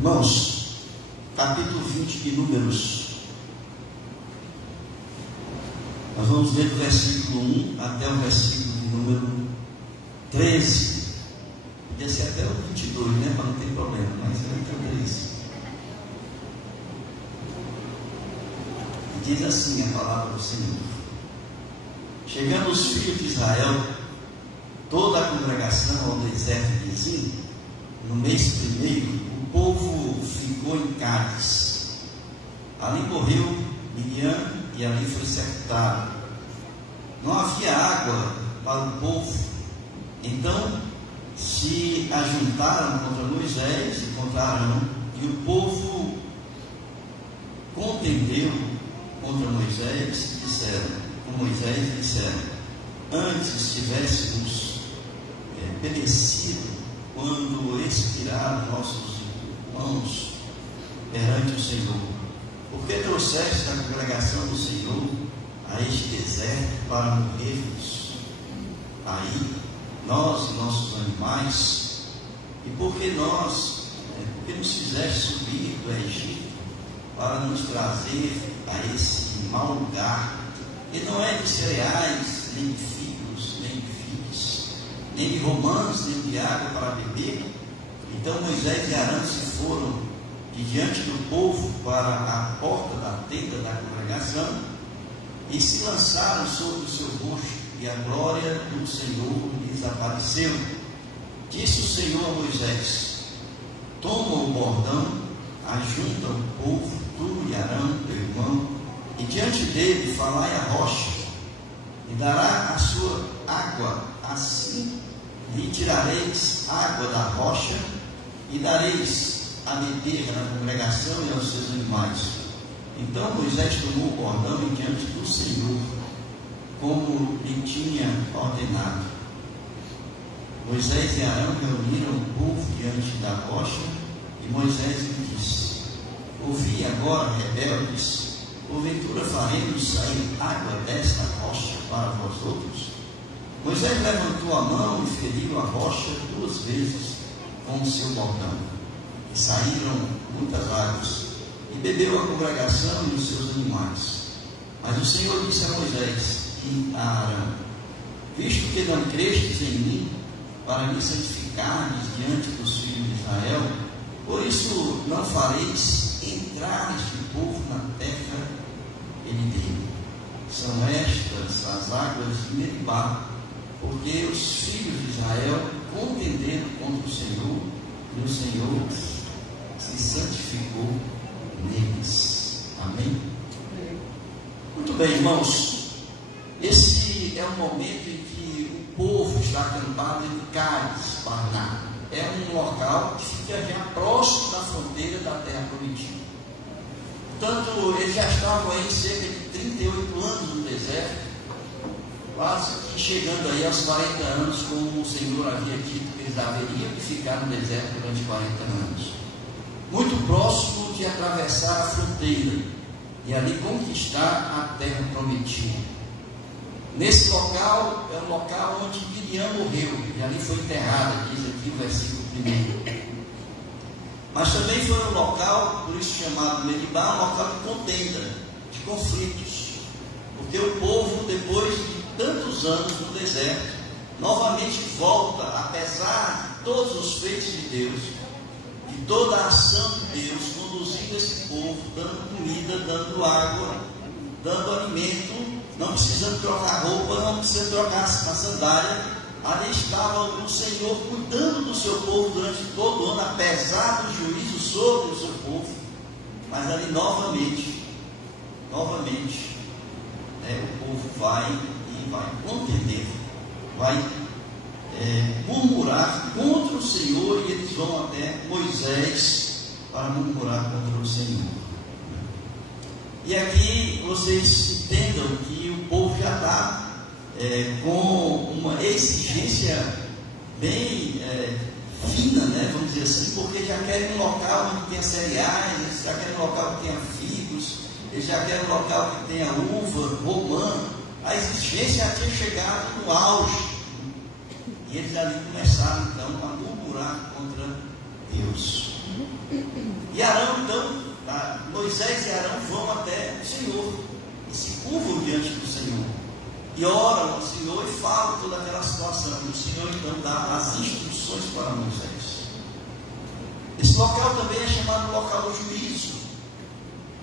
Irmãos, capítulo 20 de Números. Nós vamos ler do versículo 1 até o versículo de número 13. Podia ser até o 22, né? Para não ter problema, mas eu entendo isso. Diz assim a palavra do Senhor: Chegando os filhos de Israel, toda a congregação ao deserto de Zim, no mês primeiro, o povo ficou em Cádiz. Ali morreu Miriam e ali foi sepultado. Não havia água para o povo. Então se ajuntaram contra Moisés e contra Arão, e o povo contendeu contra Moisés e disseram: antes tivéssemos perecido quando expiraram nossos irmãos perante o Senhor, porque trouxeste a congregação do Senhor a este deserto para morrermos aí, nós e nossos animais? E porque nos fizeste subir do Egito para nos trazer a esse mau lugar, e não é de cereais, nem de figos, nem de figs, nem de romãs, nem de água para beber? Então Moisés e Arão se foram de diante do povo para a porta da tenda da congregação e se lançaram sobre o seu rosto, e a glória do Senhor lhes apareceu. Disse o Senhor a Moisés: toma o bordão, ajunta o povo, tu e Arão, teu irmão, e diante dele falai a rocha, e dará a sua água, assim lhe tirareis água da rocha, e dareis a beber na congregação e aos seus animais. Então Moisés tomou o bordão e diante do Senhor, como lhe tinha ordenado. Moisés e Arão reuniram o povo diante da rocha, e Moisés lhe disse: ouvi agora, rebeldes, porventura faremos sair água desta rocha para vós outros? Moisés levantou a mão e feriu a rocha 2 vezes com o seu bordão, e saíram muitas águas, e bebeu a congregação e os seus animais. Mas o Senhor disse a Moisés e a Arão: visto que não crestes em mim, para me santificardes diante dos filhos de Israel, por isso não fareis entrar este povo na terra herdeira. São estas as águas de Meribá, porque os filhos de Israel contenderam contra o Senhor, e o Senhor se santificou neles. Amém? Muito bem, irmãos. Esse é o momento em que o povo está acampado em Cádiz, Barná. É um local que fica já próximo da fronteira da terra prometida. Portanto, eles já estavam aí cerca de 38 anos no deserto, quase que chegando aí aos 40 anos, como o Senhor havia dito que eles haveriam de ficar no deserto durante 40 anos. Muito próximo de atravessar a fronteira e ali conquistar a terra prometida. Nesse local é o local onde Miriam morreu, e ali foi enterrada, diz aqui o versículo 1. Mas também foi um local, por isso chamado Meribá, um local de contenda, de conflitos, porque o povo, depois de tantos anos no deserto, novamente volta, apesar de todos os feitos de Deus, de toda a ação de Deus, conduzindo esse povo, dando comida, dando água, dando alimento, não precisando trocar roupa, não precisando trocar a sandália. Ali estava o Senhor cuidando do seu povo durante todo o ano, apesar do juízo sobre o seu povo. Mas ali novamente, o povo vai contender, vai murmurar contra o Senhor, e eles vão até Moisés para murmurar contra o Senhor. E aqui vocês entendam que o povo já está com uma exigência bem fina, né? Vamos dizer assim, porque já querem um local onde tenha cereais, eles já querem um local que tenha figos, eles já querem um local que tenha uva, romã. A exigência já tinha chegado no auge, e eles ali começaram então a murmurar contra Deus. E Arão, então, Moisés e Arão vão até o Senhor e se curvam diante do Senhor e oram ao Senhor e falam toda aquela situação. E o Senhor então dá as instruções para Moisés. Esse local também é chamado local do juízo,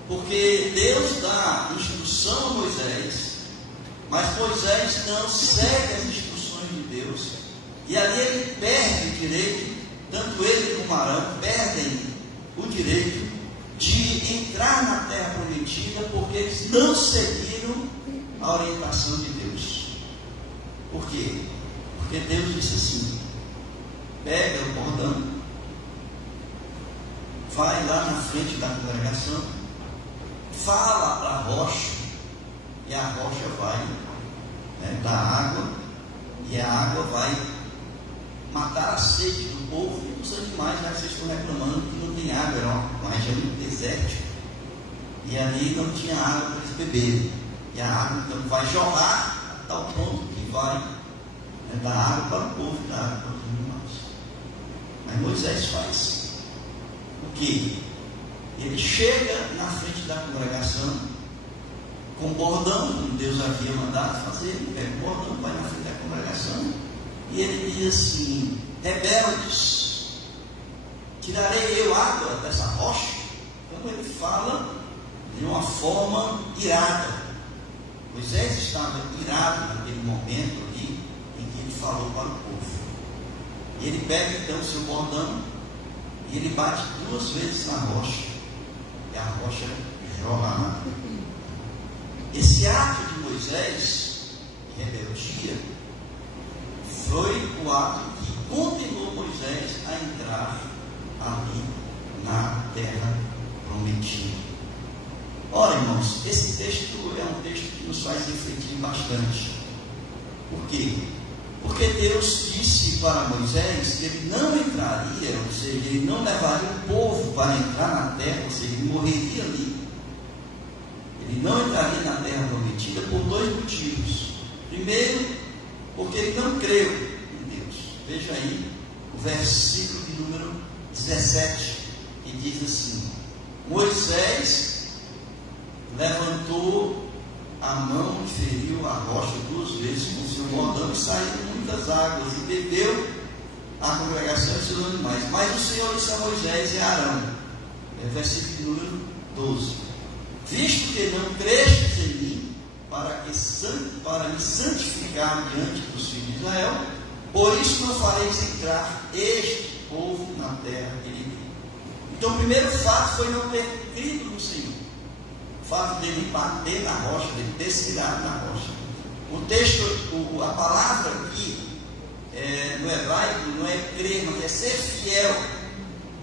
porque Deus dá instrução a Moisés, mas Moisés não segue as instruções de Deus, e ali ele perde o direito, tanto ele como Arão perdem o direito de entrar na terra prometida, porque eles não seguiram a orientação de Deus. Por quê? Porque Deus disse assim: pega o bordão, vai lá na frente da congregação, fala para a rocha, e a rocha vai dar água, e a água vai matar a sede do povo e dos animais. Já que vocês estão reclamando que não tem água, era uma região muito desértica, e ali não tinha água para eles beberem, e a água então vai jorrar a tal ponto que vai dar água para o povo e dar água para os animais. Mas Moisés faz o que? Ele chega na frente da congregação com o bordão, como Deus havia mandado fazer. Ele pega o bordão, vai na frente da congregação e ele diz assim: rebeldes, tirarei eu água dessa rocha? Então ele fala de uma forma irada. Moisés estava irado naquele momento ali em que ele falou para o povo. E ele pega então o seu bordão e ele bate 2 vezes na rocha, e a rocha jorra água. Esse ato de Moisés, de rebeldia, foi o ato que condenou Moisés a entrar ali na terra prometida. Ora, irmãos, esse texto é um texto que nos faz refletir bastante. Por quê? Porque Deus disse para Moisés que ele não entraria, ou seja, ele não levaria o povo para entrar na terra, ou seja, ele morreria ali. Ele não entraria na terra prometida por 2 motivos. Primeiro, porque ele não creu em Deus. Veja aí o versículo de número 17, que diz assim: Moisés levantou a mão e feriu a rocha 2 vezes com seu bordão, e saíram muitas águas, e bebeu a congregação e seus animais. Mas o Senhor disse a Moisés e a Arão, versículo de número 12: visto que não crestes em mim, para me santificar diante dos filhos de Israel, por isso não fareis entrar este povo na terra que lhe dei. Então o primeiro fato foi não ter crido no Senhor. O fato dele bater na rocha, dele ter se virado na rocha. O texto, a palavra aqui, no hebraico, não é crer, mas é ser fiel.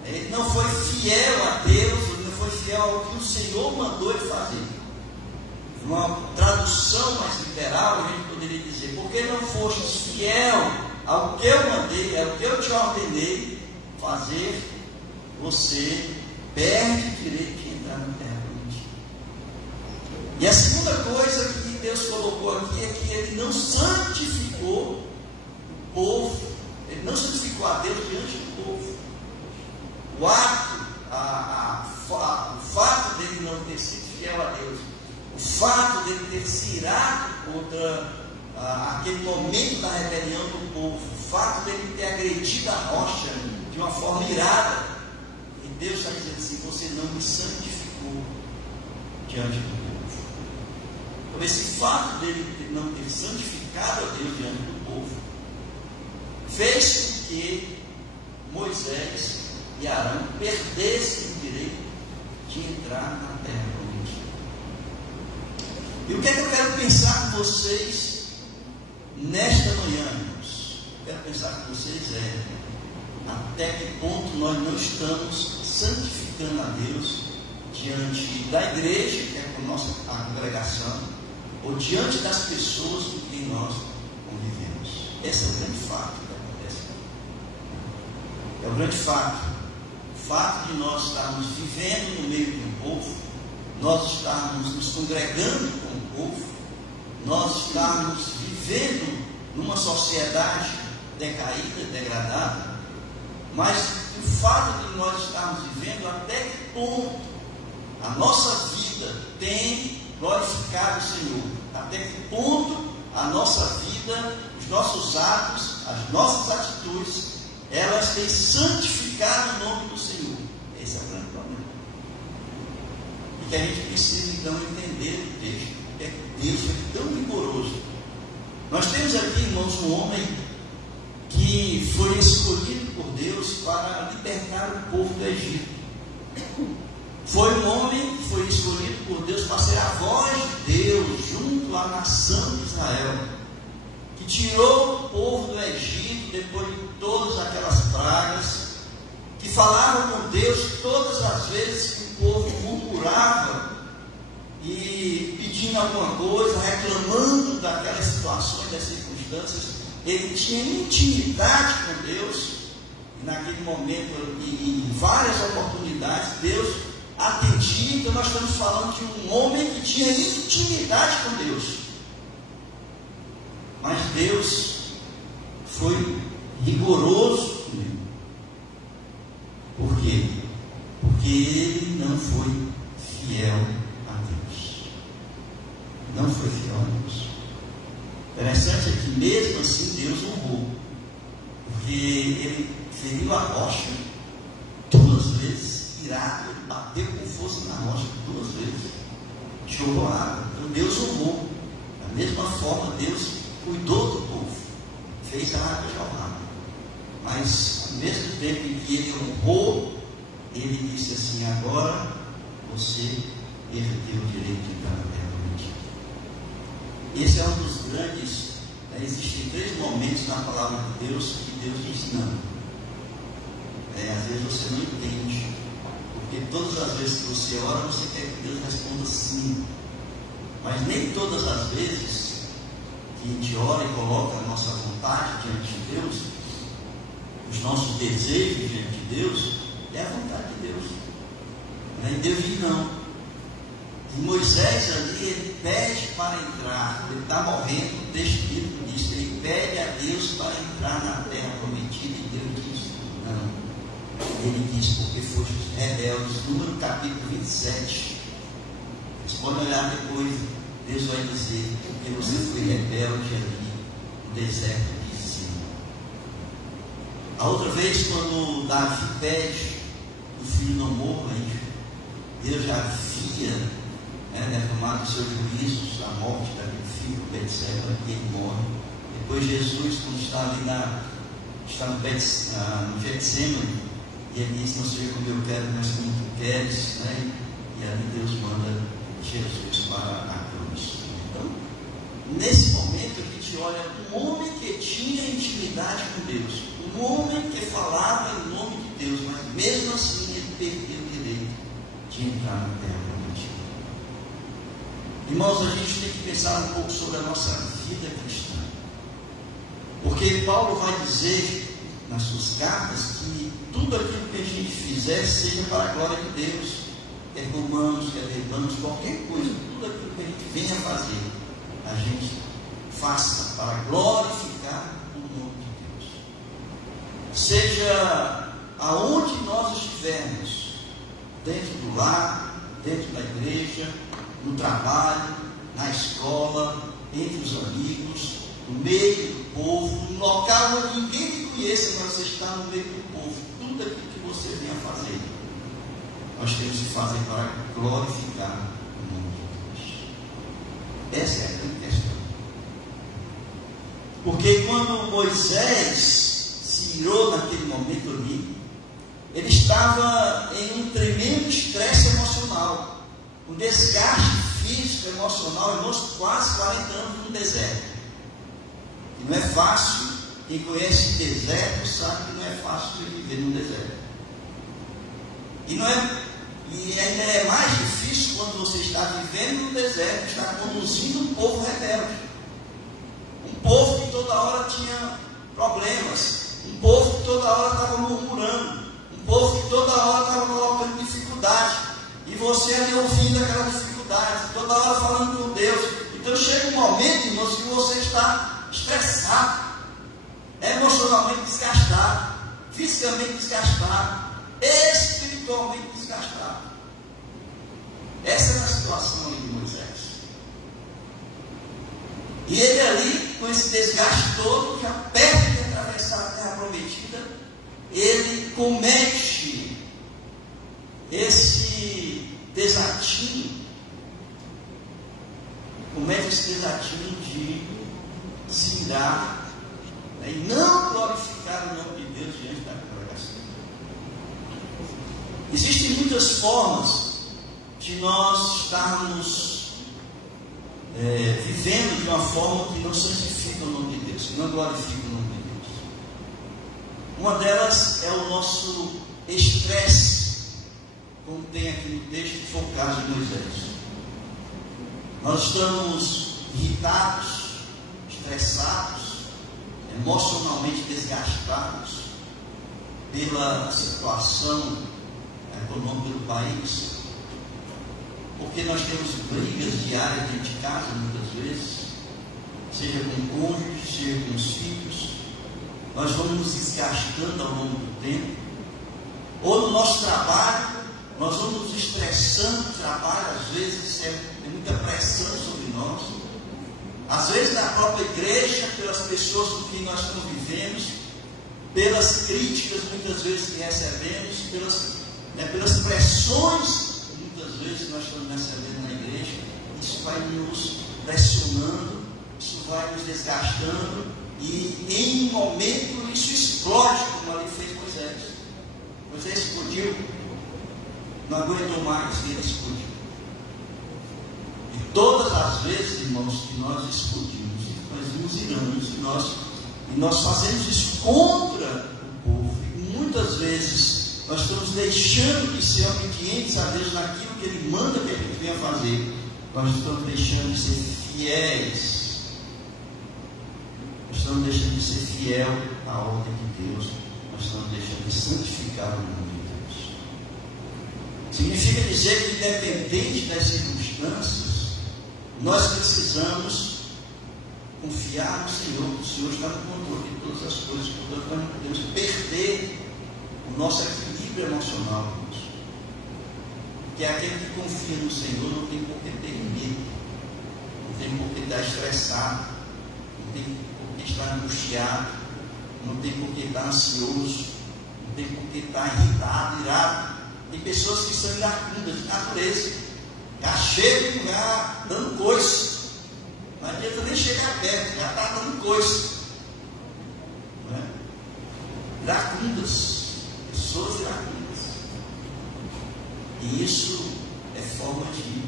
Ele não foi fiel a Deus, ele não foi fiel ao que o Senhor mandou ele fazer. Uma tradução mais literal, a gente poderia dizer: porque não fostes fiel ao que eu mandei, ao que eu te ordenei fazer, você perde o direito de entrar na terra. E a segunda coisa que Deus colocou aqui é que ele não santificou o povo, ele não santificou a Deus diante do povo. O fato dele não ter sido fiel a Deus, o fato dele ter se irado contra aquele momento da rebelião do povo, o fato dele ter agredido a rocha de uma forma irada, e Deus está dizendo assim: você não me santificou diante do povo. Então, esse fato dele não ter santificado a Deus diante do povo fez com que Moisés e Arão perdessem o direito de entrar na terra prometida. E o que é que eu quero pensar com vocês nesta manhã, irmãos? Eu quero pensar com vocês até que ponto nós não estamos santificando a Deus diante da igreja, que é a nossa congregação, ou diante das pessoas com quem nós convivemos. Esse é o grande fato que acontece. É o grande fato. O fato de nós estarmos vivendo no meio de um povo, nós estarmos nos congregando com o povo, nós estarmos vivendo numa sociedade decaída, degradada, mas que o fato de nós estarmos vivendo, até que ponto a nossa vida tem glorificado o Senhor, até que ponto a nossa vida, os nossos atos, as nossas atitudes, elas têm santificado o nome do Senhor. Esse é o grande problema. E que a gente precisa então entender o texto, é que Deus é tão rigoroso. Nós temos aqui, irmãos, um homem que foi escolhido por Deus para libertar o povo do Egito. Foi um homem que foi escolhido por Deus para ser a voz de Deus junto à nação de Israel, que tirou o povo do Egito depois de todas aquelas pragas, que falava com Deus todas as vezes que o povo murmurava e pedindo alguma coisa, reclamando daquelas situações, das circunstâncias. Ele tinha intimidade com Deus, e naquele momento e em várias oportunidades Deus atendia. Então nós estamos falando de um homem que tinha intimidade com Deus, mas Deus foi rigoroso com ele. Por quê? Porque ele não foi fiel a Deus. Não foi fiel a Deus. Interessante é que mesmo assim Deus honrou, porque ele feriu a rocha 2 vezes, irado, ele bateu com força na rocha 2 vezes, jogou água. Então Deus honrou. Da mesma forma, Deus cuidou do povo, fez a água jorrar. Mas ao mesmo tempo em que ele honrou, ele disse assim: agora você perdeu o direito de entrar na terra prometida. Esse é um dos grandes. Existem 3 momentos na palavra de Deus que Deus diz não. Às vezes você não entende, porque todas as vezes que você ora, você quer que Deus responda sim. Mas nem todas as vezes que a gente ora e coloca a nossa vontade diante de Deus, os nossos desejos diante de Deus, é a vontade de Deus. E Deus diz não. E Moisés ali, ele pede para entrar, ele está morrendo, o texto bíblico diz que ele pede a Deus para entrar na terra prometida, e Deus diz não. Ele diz: porque fostes rebeldes. Número capítulo 27. Vocês podem olhar depois, Deus vai dizer: porque você foi rebelde ali no deserto de Zin. A outra vez, quando Davi pede o filho não morra, Deus já havia derramado os seus juízos, a morte daquele filho, Betseba, e ele morre. Depois Jesus, quando está ali está no Getsemane, e ele diz: não seja como eu quero, mas como tu queres, e ali Deus manda Jesus para a cruz. Então, nesse momento a gente olha um homem que tinha intimidade com Deus, um homem que falava em nome de Deus, mas mesmo assim ele perdeu o direito de entrar na terra prometida. Irmãos, a gente tem que pensar um pouco sobre a nossa vida cristã, porque Paulo vai dizer nas suas cartas que tudo aquilo que a gente fizer seja para a glória de Deus, quer comamos, quer bebamos, qualquer coisa, tudo aquilo que a gente venha fazer, a gente faça para glorificar o nome de Deus. Seja aonde nós estivermos, dentro do lar, dentro da igreja, no trabalho, na escola, entre os amigos, no meio do povo, no local onde ninguém te conheça, mas você está no meio do povo, tudo aquilo que você venha fazer, nós temos que fazer para glorificar o nome de Deus. Essa é a grande questão. Porque quando Moisés se irou naquele momento ali, ele estava em um tremendo estresse emocional, um desgaste físico, emocional, irmãos, quase 40 anos no deserto. E não é fácil, quem conhece deserto sabe que não é fácil de viver no deserto. E ainda é mais difícil quando você está vivendo no deserto, está conduzindo um povo rebelde. Um povo que toda hora tinha problemas, um povo que toda hora estava murmurando, um povo que toda hora estava colocando dificuldade, e você ali ouvindo aquela dificuldade, toda hora falando com Deus. Então chega um momento, irmãos, que você está estressado, emocionalmente desgastado, fisicamente desgastado, espiritualmente desgastado. Essa era a situação ali de Moisés. E ele ali, com esse desgaste todo, já perto de atravessar a terra prometida, ele comete esse desatino, de se irar, né, e não glorificar o nome de Deus diante da congregação. Existem muitas formas de nós estarmos vivendo de uma forma que não santifica o nome de Deus, que não glorifica o nome de Deus. Uma delas é o nosso estresse, como tem aqui no texto, que foi o caso de Moisés. Nós estamos irritados, estressados, emocionalmente desgastados pela situação econômica do país, porque nós temos brigas diárias dentro de casa, muitas vezes, seja com o cônjuge, seja com os filhos. Nós vamos nos desgastando ao longo do tempo, ou no nosso trabalho, nós vamos nos estressando. O trabalho, às vezes, tem muita pressão sobre nós, às vezes na própria igreja, pelas pessoas com quem nós convivemos, pelas críticas muitas vezes que recebemos, pelas pressões muitas vezes nós estamos recebendo na igreja. Isso vai nos pressionando, isso vai nos desgastando, e em um momento isso explode, como ali fez Moisés. Moisés explodiu, não aguentou mais, e ele explodiu. E todas as vezes, irmãos, que nós explodimos, nós nos iramos, e nós fazemos isso contra o povo, e muitas vezes nós estamos deixando de ser obedientes a Deus naquilo que Ele manda que a gente venha fazer. Nós estamos deixando de ser fiéis. Nós estamos deixando de ser fiel à ordem de Deus. Nós estamos deixando de santificar o nome de Deus. Significa dizer que, independente das circunstâncias, nós precisamos confiar no Senhor. O Senhor está no controle de todas as coisas. Portanto, nós não podemos perder o nosso equilíbrio emocional, irmãos. Que aquele que confia no Senhor não tem por que ter medo, não tem por que estar estressado, não tem por que estar angustiado, não tem por que estar ansioso, não tem por que estar irritado, irado. Tem pessoas que são iracundas de natureza, já chegam já dando coice, não adianta nem chegar perto, já está dando coice, não é? Iracundas, pessoas iracundas. E isso é forma de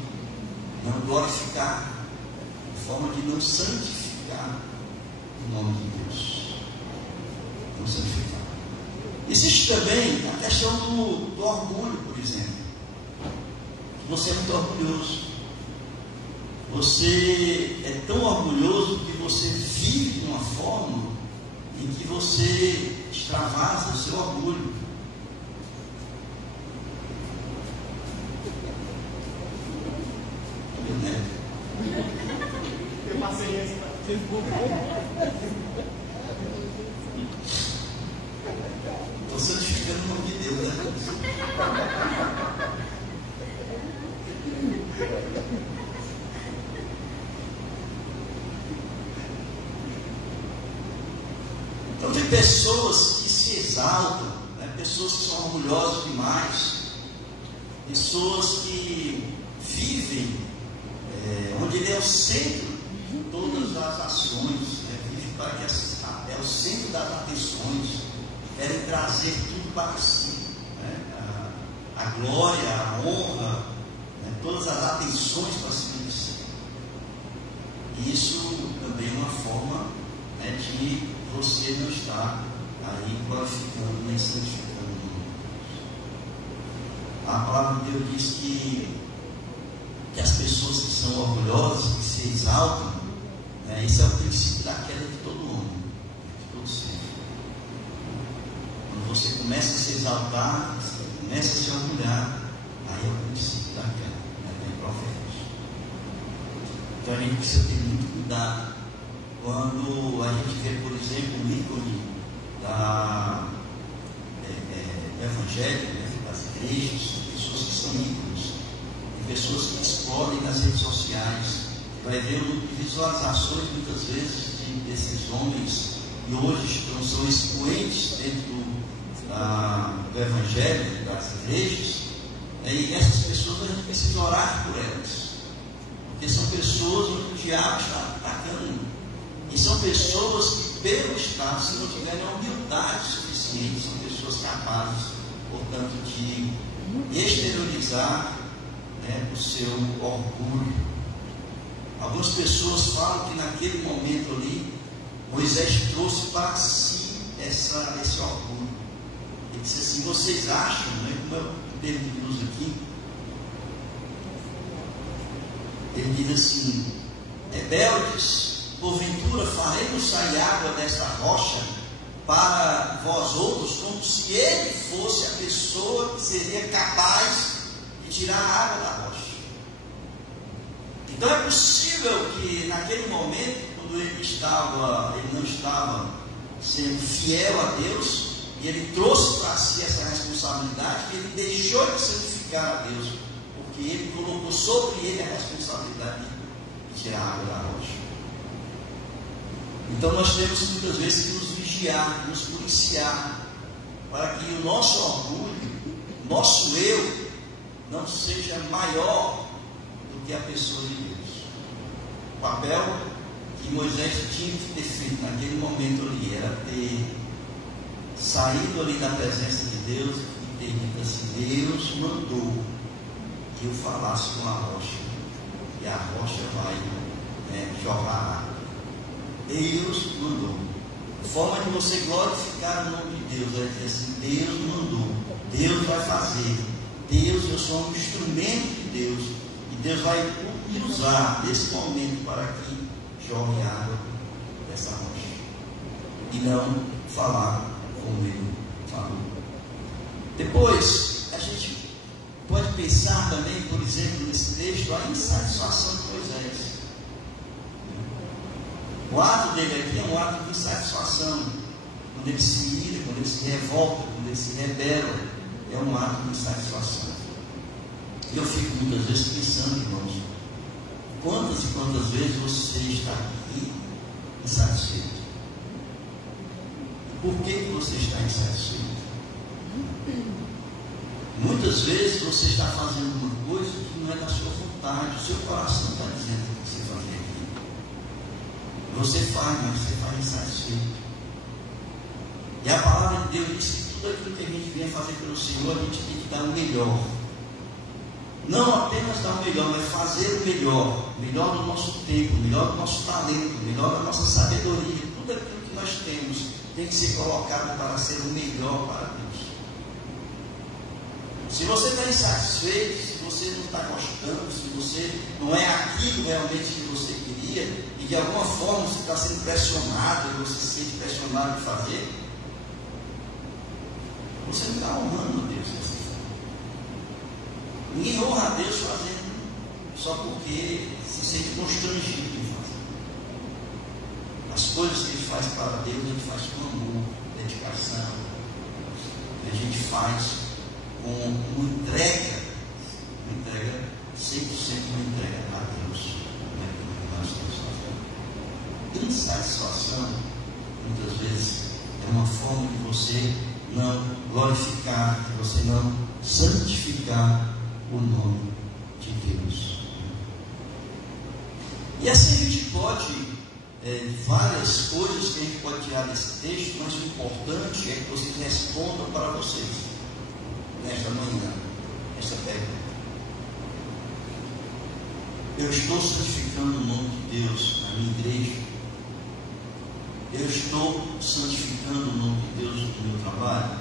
não glorificar, é forma de não santificar o nome de Deus. Não santificar. Existe também a questão do orgulho, por exemplo. Você é muito orgulhoso. Você é tão orgulhoso que você vive de uma forma em que você extravasa o seu orgulho. Tem paciência. Estou santificando o nome de Deus, né? Então tem pessoas que se exaltam, né? Pessoas que são orgulhosas demais, pessoas que vivem onde ele é o centro de todas as ações, né? Vive para que é o centro das atenções, querem trazer tudo para si, né? A glória, a honra, né? Todas as atenções para cima de si. E isso também é uma forma, né, de você não estar aí glorificando nem santificando o nome de Deus. A palavra de Deus diz que as pessoas que são orgulhosas, que se exaltam, né, esse é o princípio da queda de todo homem, de todo ser. Quando você começa a se exaltar, você começa a se orgulhar, aí é o princípio da queda, né, bem profético. Então a gente precisa ter muito cuidado quando a gente vê, por exemplo, o ícone evangélico, né, das igrejas, pessoas que são ícones, pessoas que explodem nas redes sociais. Vai ver visualizações muitas vezes desses homens que hoje são expoentes dentro do evangelho, das igrejas, e essas pessoas a gente precisa orar por elas, porque são pessoas onde o diabo está atacando, e são pessoas que, pelo Estado, se não tiverem a humildade suficiente, são pessoas capazes, portanto, de exteriorizar, né, o seu orgulho. Algumas pessoas falam que naquele momento ali Moisés trouxe para si esse orgulho. Ele disse assim: vocês acham, né, como é o termo que usa aqui, ele diz assim: rebeldes, porventura faremos sair água desta rocha para vós outros, como se ele fosse a pessoa que seria capaz de tirar a água da rocha. Então é possível que naquele momento, quando ele não estava sendo fiel a Deus, e ele trouxe para si essa responsabilidade, ele deixou de santificar a Deus, porque ele colocou sobre ele a responsabilidade de tirar a água da rocha. Então nós temos muitas vezes que nos vigiar, nos policiar, para que o nosso orgulho, o nosso eu, não seja maior do que a pessoa de Deus. O papel que Moisés tinha que ter feito naquele momento ali era ter saído ali da presença de Deus e ter dito assim: Deus mandou que eu falasse com a rocha, e a rocha vai, né, jorrar água. Deus mandou. A forma de você glorificar o nome de Deus é dizer assim: Deus mandou, Deus vai fazer, Deus, eu sou um instrumento de Deus, e Deus vai me usar nesse momento para que jorre água dessa rocha, e não falar como ele falou. Depois a gente pode pensar também, por exemplo, nesse texto, a insatisfação de Moisés. O ato dele aqui é um ato de insatisfação. Quando ele se ira, quando ele se revolta, quando ele se rebela, é um ato de insatisfação. Eu fico muitas vezes pensando, irmãos, quantas e quantas vezes você está aqui insatisfeito? Por que você está insatisfeito? Muitas vezes você está fazendo uma coisa que não é da sua vontade, o seu coração está dizendo que você fazer aquilo. Você faz, mas você faz insatisfeito. E a palavra de Deus diz que tudo aquilo que a gente vem fazer pelo Senhor, a gente tem que dar o melhor. Não apenas dar o melhor, mas fazer o melhor do nosso tempo, o melhor do nosso talento, o melhor da nossa sabedoria. Tudo aquilo que nós temos tem que ser colocado para ser o melhor para Deus. Se você está insatisfeito, se você não está gostando, se você não é aquilo realmente que você queria, e de alguma forma você está sendo pressionado, e você se sente pressionado de fazer, você não está honrando a Deus dessa forma. Ninguém honra a Deus fazendo só porque se sente constrangido de fazer. As coisas que a gente faz para Deus, a gente faz com amor, dedicação, a gente faz com uma entrega 100% uma entrega a Deus. Nós estamos fazendo. Insatisfação, muitas vezes, é uma forma de você não glorificar, de você não santificar o nome de Deus. E assim a gente pode, várias coisas que a gente pode tirar desse texto, mas o importante é que vocês respondam para vocês nesta manhã, esta pergunta: eu estou santificando o nome de Deus na minha igreja? Eu estou santificando o nome de Deus no meu trabalho?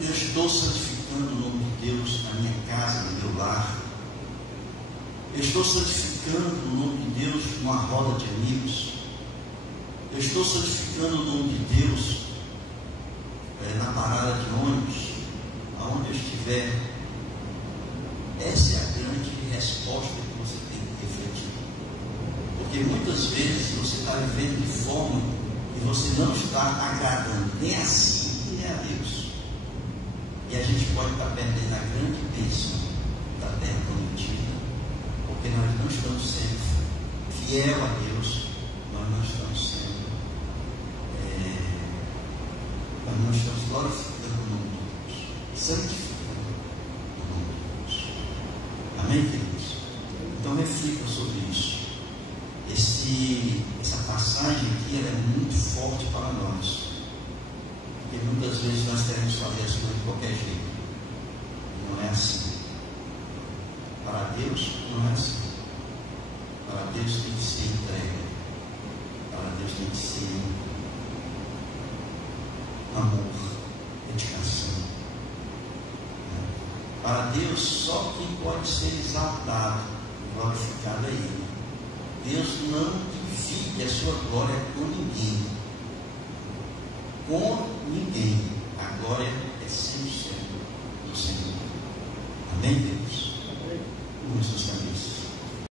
Eu estou santificando o nome de Deus na minha casa, no meu lar? Eu estou santificando o nome de Deus numa roda de amigos? Eu estou santificando o nome de Deus na parada de ônibus, aonde eu estiver? Essa é a grande resposta que você tem que refletir. Porque muitas vezes você está vivendo de forma que você não está agradando nem a si, nem a Deus. E a gente pode estar perdendo a grande bênção da terra prometida, porque nós não estamos sendo fiel a Deus, nós não estamos sendo, nós não estamos glorificando o nome de Deus, santificando o nome de Deus. Amém, queridos? Então reflitam sobre isso. Essa passagem aqui ela é muito forte para nós, porque muitas vezes nós queremos fazer as coisas de qualquer jeito. Não é assim. Para Deus não é assim. Para Deus tem que ser entrega. Para Deus tem que ser amor, dedicação. Para Deus só quem pode ser exaltado, glorificado é Ele. Deus não divide a sua glória com ninguém. Com ninguém. A glória é 100% do Senhor.